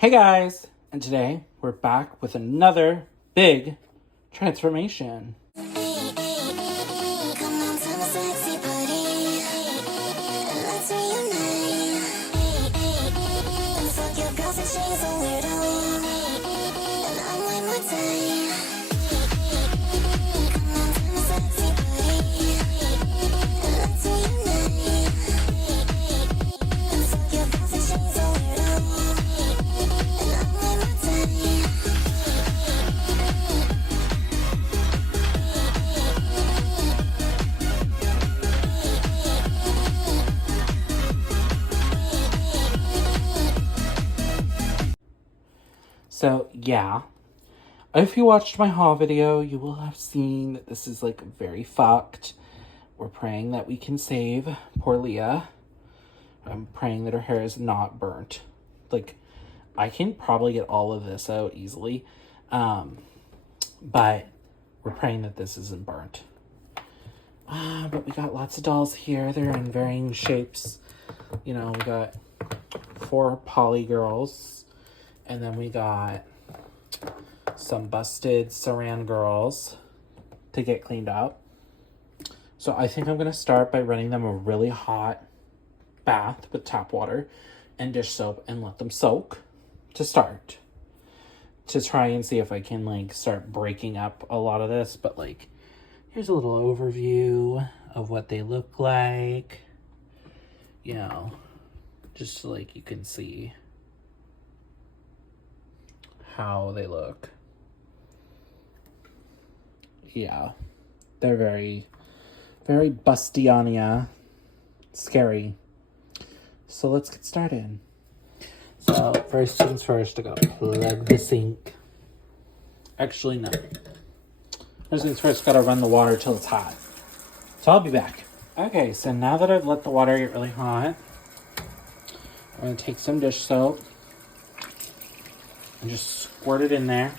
Hey guys, and today we're back with another big transformation. So yeah, if you watched my haul video, you will have seen that this is like very fucked. We're praying that we can save poor Leah. I'm praying that her hair is not burnt. Like, I can probably get all of this out easily. But we're praying that this isn't burnt. But we got lots of dolls here. They're in varying shapes. You know, we got 4 poly girls. And then we got some busted saran girls to get cleaned up. So I think I'm going to start by running them a really hot bath with tap water and dish soap and let them soak to start. To try and see if I can like start breaking up a lot of this. But like, here's a little overview of what they look like. You know, just so like you can see how they look. Yeah, they're very, very bustiania, scary. So let's get started. So first things first, I gotta plug the sink. Actually, no. First things first, gotta run the water till it's hot. So I'll be back. Okay, so now that I've let the water get really hot, I'm gonna take some dish soap and just squirt it in there.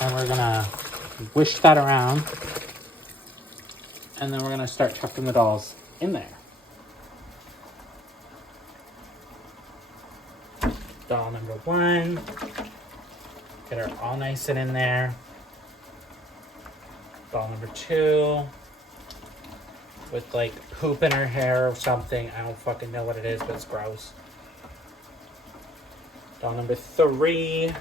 And we're gonna wish that around. And then we're gonna start tucking the dolls in there. Doll number 1. Get her all nice and in there. Doll number 2. With like poop in her hair or something. I don't fucking know what it is, but it's gross. Doll number 3.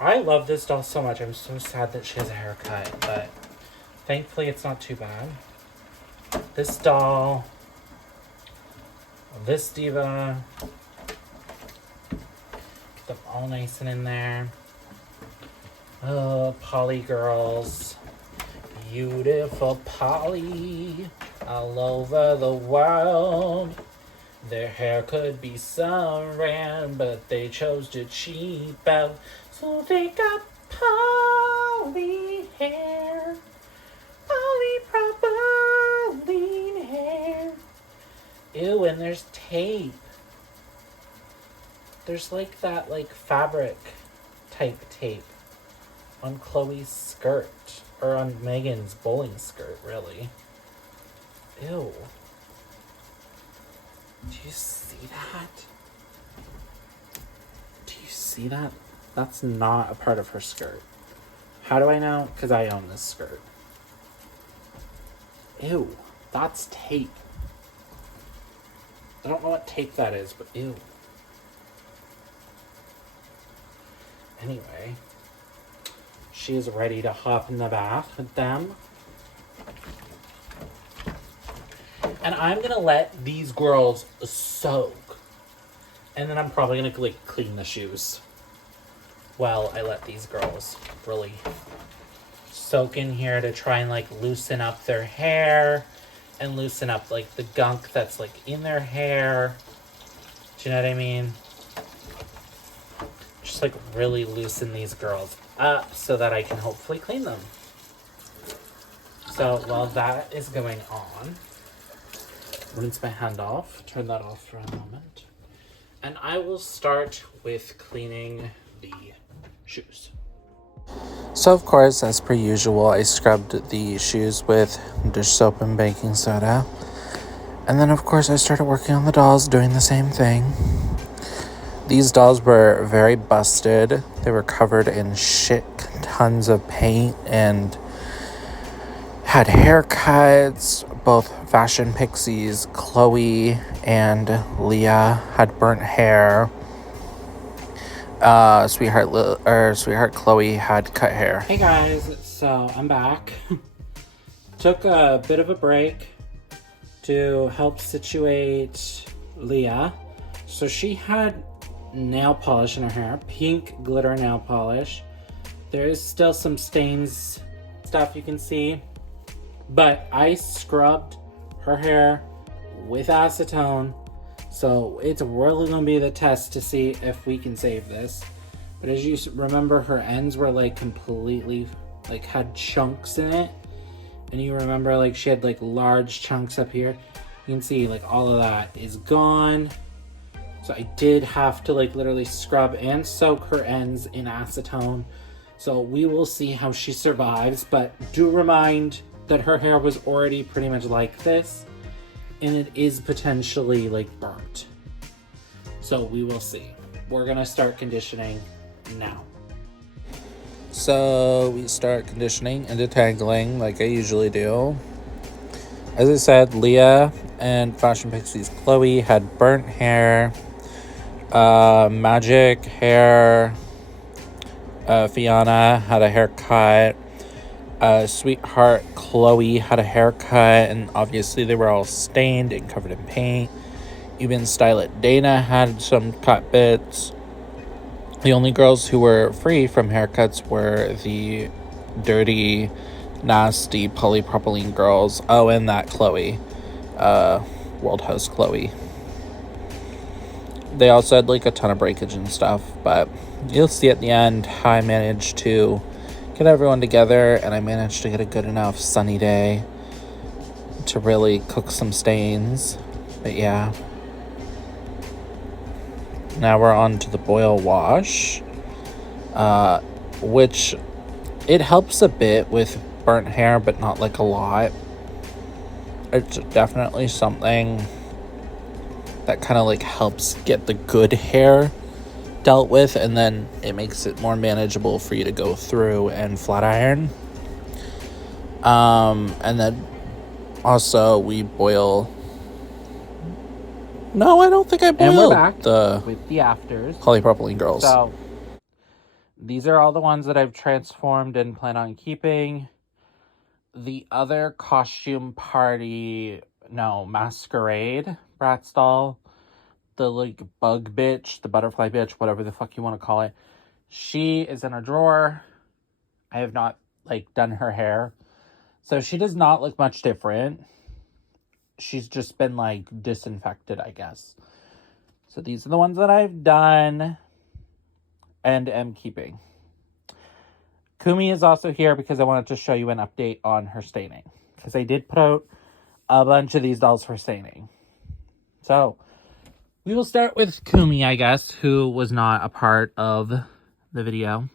I love this doll so much. I'm so sad that she has a haircut, but thankfully it's not too bad. This doll. This diva. Get them all nice and in there. Oh, Polly girls. Beautiful Polly. All over the world. Their hair could be saran, but they chose to cheap out. So they got poly hair. Polypropylene hair. Ew, and there's tape. There's like that like fabric type tape on Chloe's skirt. Or on Megan's bowling skirt, really. Ew. Do you see that? Do you see that? That's not a part of her skirt. How do I know? Because I own this skirt. Ew. That's tape. I don't know what tape that is, but ew. Anyway. She is ready to hop in the bath with them. And I'm going to let these girls soak. And then I'm probably going to like clean the shoes while I let these girls really soak in here to try and like loosen up their hair and loosen up like the gunk that's like in their hair. Do you know what I mean? Just like really loosen these girls up so that I can hopefully clean them. So while that is going on, rinse my hand off, turn that off for a moment, and I will start with cleaning the shoes. So of course, as per usual, I scrubbed the shoes with dish soap and baking soda. And then, of course, I started working on the dolls, doing the same thing. These dolls were very busted. They were covered in shit tons of paint and had haircuts. Both fashion pixies, Chloe and Leah, had burnt hair. Sweetheart Chloe had cut hair. Hey guys, so I'm back. Took a bit of a break to help situate Leah. So she had nail polish in her hair, pink glitter nail polish. There is still some stains, stuff you can see, but I scrubbed her hair with acetone, so it's really gonna be the test to see if we can save this. But as you remember, her ends were like completely, like had chunks in it, and you remember like she had like large chunks up here. You can see like all of that is gone. So I did have to like literally scrub and soak her ends in acetone. So we will see how she survives, but do remind that her hair was already pretty much like this, and it is potentially like burnt. So we will see. We're gonna start conditioning now. So we start conditioning and detangling like I usually do. As I said, Leah and Fashion Pixies Chloe had burnt hair. Magic hair. Fiona had a haircut. Sweetheart Chloe had a haircut, and obviously they were all stained and covered in paint. Even Stylet Dana had some cut bits. The only girls who were free from haircuts were the dirty, nasty polypropylene girls. Oh, and that Chloe, World House Chloe. They also had like a ton of breakage and stuff, but you'll see at the end how I managed to get everyone together, and I managed to get a good enough sunny day to really cook some stains. But yeah. Now we're on to the boil wash, which it helps a bit with burnt hair, but not like a lot. It's definitely something that kind of like helps get the good hair dealt with, and then it makes it more manageable for you to go through and flat iron. And then also we boil. No, I don't think I boiled. And we're back with the afters. Polypropylene girls. So these are all the ones that I've transformed and plan on keeping. The other masquerade Bratz doll, the like bug bitch, the butterfly bitch, whatever the fuck you want to call it, she is in a drawer. I have not like done her hair, so she does not look much different. She's just been like disinfected, I guess. So these are the ones that I've done and am keeping. Kumi is also here because I wanted to show you an update on her staining, because I did put out a bunch of these dolls for staining. So we will start with Kumi, I guess, who was not a part of the video.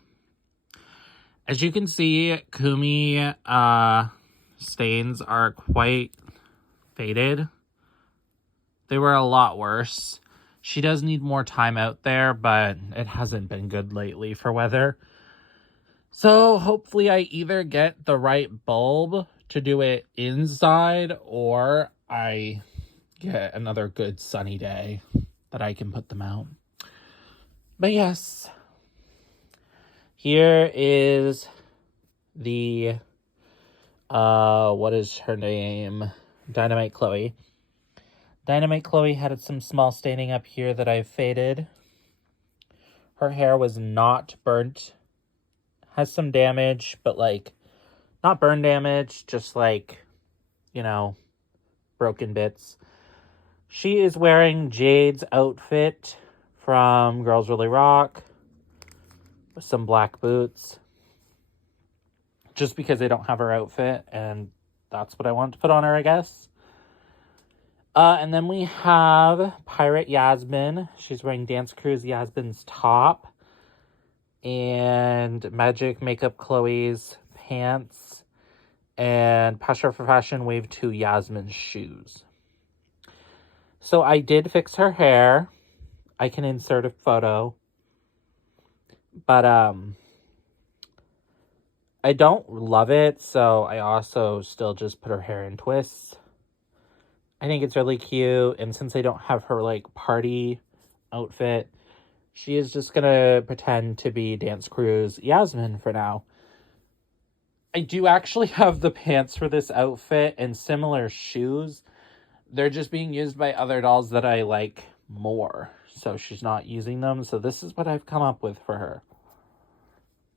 As you can see, Kumi stains are quite faded. They were a lot worse. She does need more time out there, but it hasn't been good lately for weather. So hopefully I either get the right bulb to do it inside, or I get another good sunny day that I can put them out. But yes, here is the what is her name? Dynamite Chloe. Dynamite Chloe had some small staining up here that I've faded. Her hair was not burnt. Has some damage, but like not burn damage, just like, you know, broken bits. She is wearing Jade's outfit from Girls Really Rock with some black boots, just because I don't have her outfit, and that's what I wanted to put on her, I guess. And then we have Pirate Yasmin. She's wearing Dance Cruise Yasmin's top and Magic Makeup Chloe's pants, and Passion for Fashion Wave 2 Yasmin's shoes. So I did fix her hair. I can insert a photo. But I don't love it, so I also still just put her hair in twists. I think it's really cute, and since I don't have her, like, party outfit, she is just gonna pretend to be Dance Crew's Yasmin for now. I do actually have the pants for this outfit and similar shoes. They're just being used by other dolls that I like more, so she's not using them, so this is what I've come up with for her.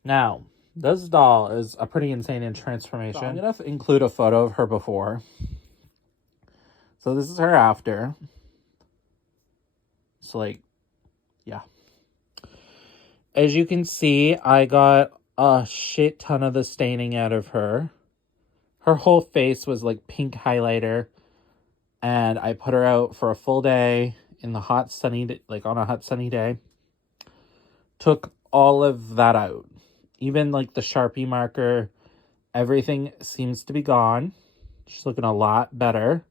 Now, this doll is a pretty insane in transformation. So I'm going to include a photo of her before. So this is her after. So, like, yeah. As you can see, I got a shit ton of the staining out of her. Her whole face was, like, pink highlighter. And I put her out for a full day in the hot, sunny, like, on a hot, sunny day. Took all of that out. Even, like, the Sharpie marker, everything seems to be gone. She's looking a lot better.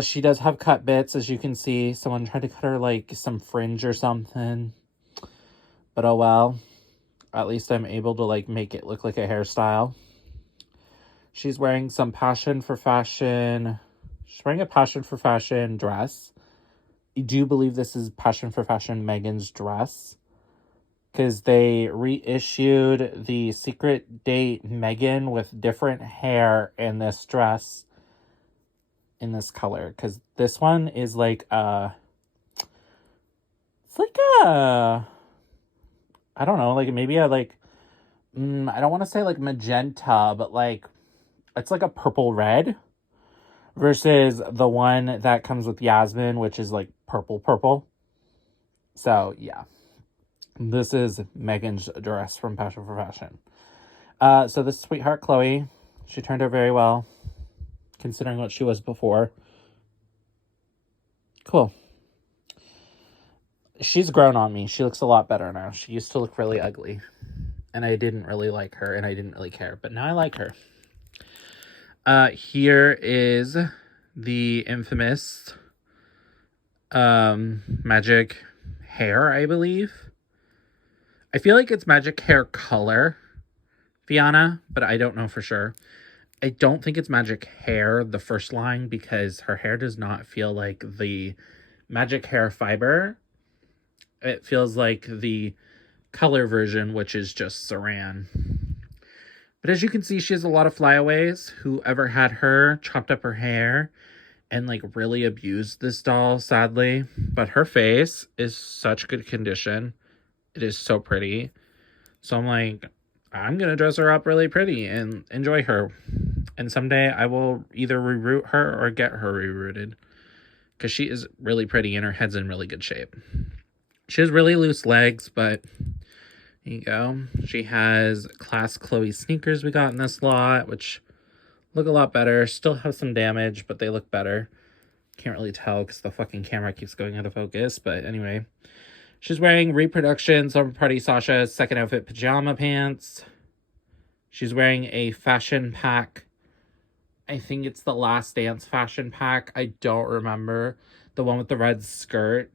She does have cut bits, as you can see. Someone tried to cut her, like, some fringe or something. But oh well. At least I'm able to, like, make it look like a hairstyle. She's wearing some Passion for Fashion. She's wearing a Passion for Fashion dress. I do believe this is Passion for Fashion Megan's dress, because they reissued the Secret Date Megan with different hair in this dress in this color. Because this one is like it's like a, I don't know, like maybe a like, I don't want to say like magenta, but like, it's like a purple red versus the one that comes with Yasmin, which is like purple. So yeah. This is Megan's dress from Passion for Fashion. So this sweetheart Chloe, she turned out very well, considering what she was before. Cool. She's grown on me. She looks a lot better now. She used to look really ugly, and I didn't really like her, and I didn't really care, but now I like her. Here is the infamous magic hair, I believe. I feel like it's magic hair color, Fiona, but I don't know for sure. I don't think it's magic hair, the first line, because her hair does not feel like the magic hair fiber. It feels like the color version, which is just saran. But as you can see, she has a lot of flyaways. Whoever had her chopped up her hair and like really abused this doll, sadly. But her face is such good condition. It is so pretty. So I'm like, I'm going to dress her up really pretty and enjoy her. And someday I will either reroot her or get her rerooted, because she is really pretty and her head's in really good shape. She has really loose legs, but there you go. She has Class Chloe sneakers we got in this lot, which look a lot better. Still have some damage, but they look better. Can't really tell because the fucking camera keeps going out of focus. But anyway, she's wearing Reproduction Summer Party Sasha's second outfit pajama pants. She's wearing a fashion pack. I think it's the Last Dance fashion pack. I don't remember. The one with the red skirt.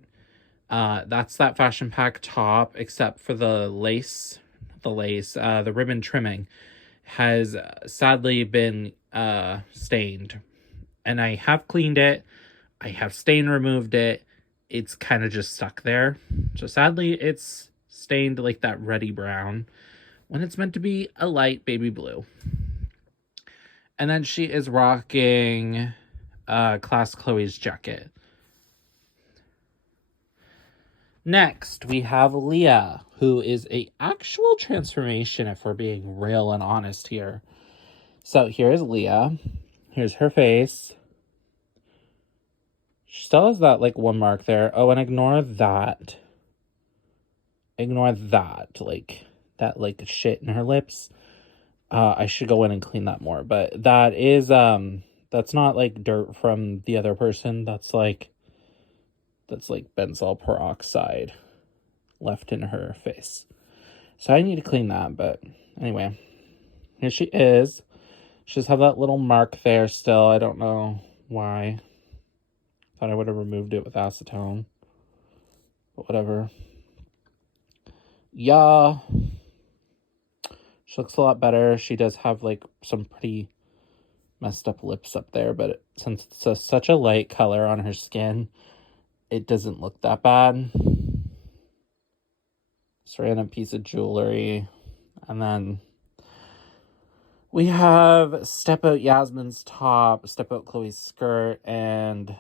That's that fashion pack top, except for the ribbon trimming has sadly been stained. And I have cleaned it. I have stain removed it. It's kind of just stuck there. So sadly, it's stained like that ruddy brown when it's meant to be a light baby blue. And then she is rocking Class Chloe's jacket. Next, we have Leah, who is a actual transformation, if we're being real and honest here. So here's Leah. Here's her face. She still has that, like, one mark there. Oh, and ignore that. Ignore that. Like, that, like, shit in her lips. I should go in and clean that more. But that is, that's not, like, dirt from the other person. That's like benzoyl peroxide left in her face. So I need to clean that, but anyway. Here she is. She just have that little mark there still. I don't know why. Thought I would have removed it with acetone. But whatever. Yeah. She looks a lot better. She does have, like, some pretty messed up lips up there. But since it's such a light color on her skin, it doesn't look that bad. Just random piece of jewelry. And then we have Step Out Yasmin's top, Step Out Chloe's skirt, and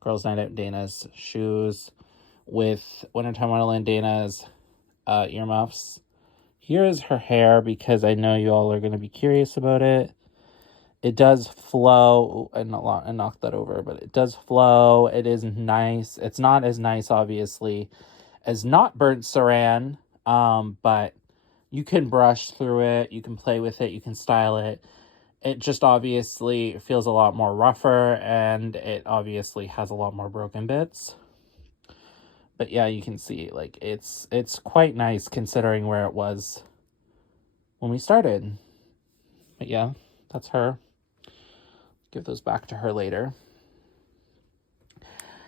Girls Night Out Dana's shoes with Wintertime Wonderland Dana's earmuffs. Here is her hair, because I know you all are going to be curious about it. It does flow, and knock that over, but it does flow. It is nice. It's not as nice, obviously, as not burnt saran, but you can brush through it, you can play with it, you can style it. It just obviously feels a lot more rougher, and it obviously has a lot more broken bits. But yeah, you can see, like, it's quite nice considering where it was when we started. But yeah, that's her. Give those back to her later.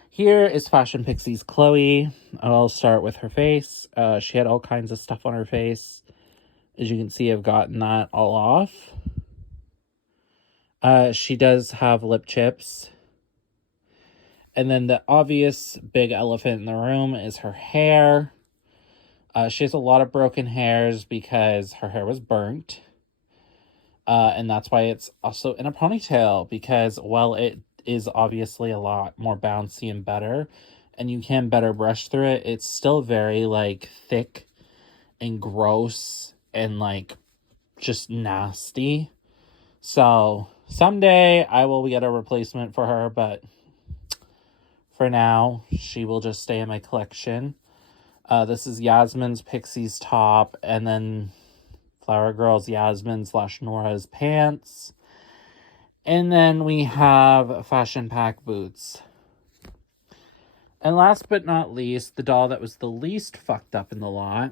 Here is Fashion Pixie's Chloe. I'll start with her face. She had all kinds of stuff on her face. As you can see, I've gotten that all off. She does have lip chips. And then the obvious big elephant in the room is her hair. She has a lot of broken hairs because her hair was burnt. And that's why it's also in a ponytail, because while it is obviously a lot more bouncy and better, and you can better brush through it, it's still very, like, thick and gross and, like, just nasty. So someday I will get a replacement for her, but for now she will just stay in my collection. This is Yasmin's Pixie's top, and then Flower Girl's Yasmin / Nora's pants. And then we have Fashion Pack boots. And last but not least, the doll that was the least fucked up in the lot,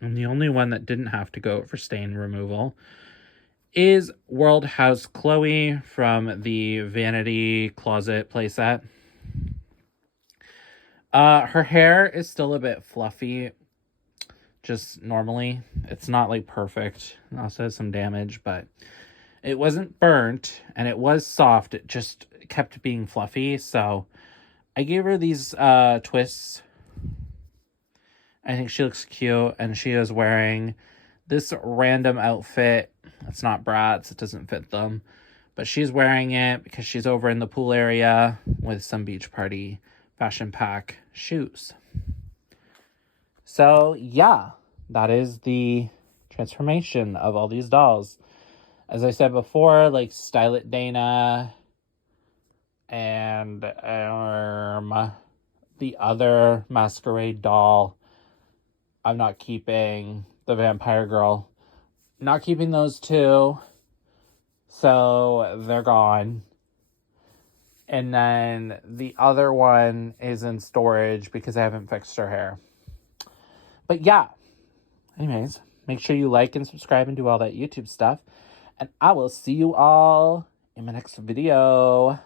and the only one that didn't have to go for stain removal, is World House Chloe from the Vanity Closet playset. Her hair is still a bit fluffy, just normally. It's not, like, perfect. It also has some damage, but it wasn't burnt, and it was soft. It just kept being fluffy, so I gave her these twists. I think she looks cute, and she is wearing this random outfit. It's not Bratz. It doesn't fit them. But she's wearing it because she's over in the pool area with some beach party Fashion Pack shoes. So, yeah, that is the transformation of all these dolls. As I said before, like, Style It Dana and the other masquerade doll, I'm not keeping. The vampire girl, not keeping those two. So they're gone. And then the other one is in storage because I haven't fixed her hair. But yeah. Anyways, make sure you like and subscribe and do all that YouTube stuff. And I will see you all in my next video.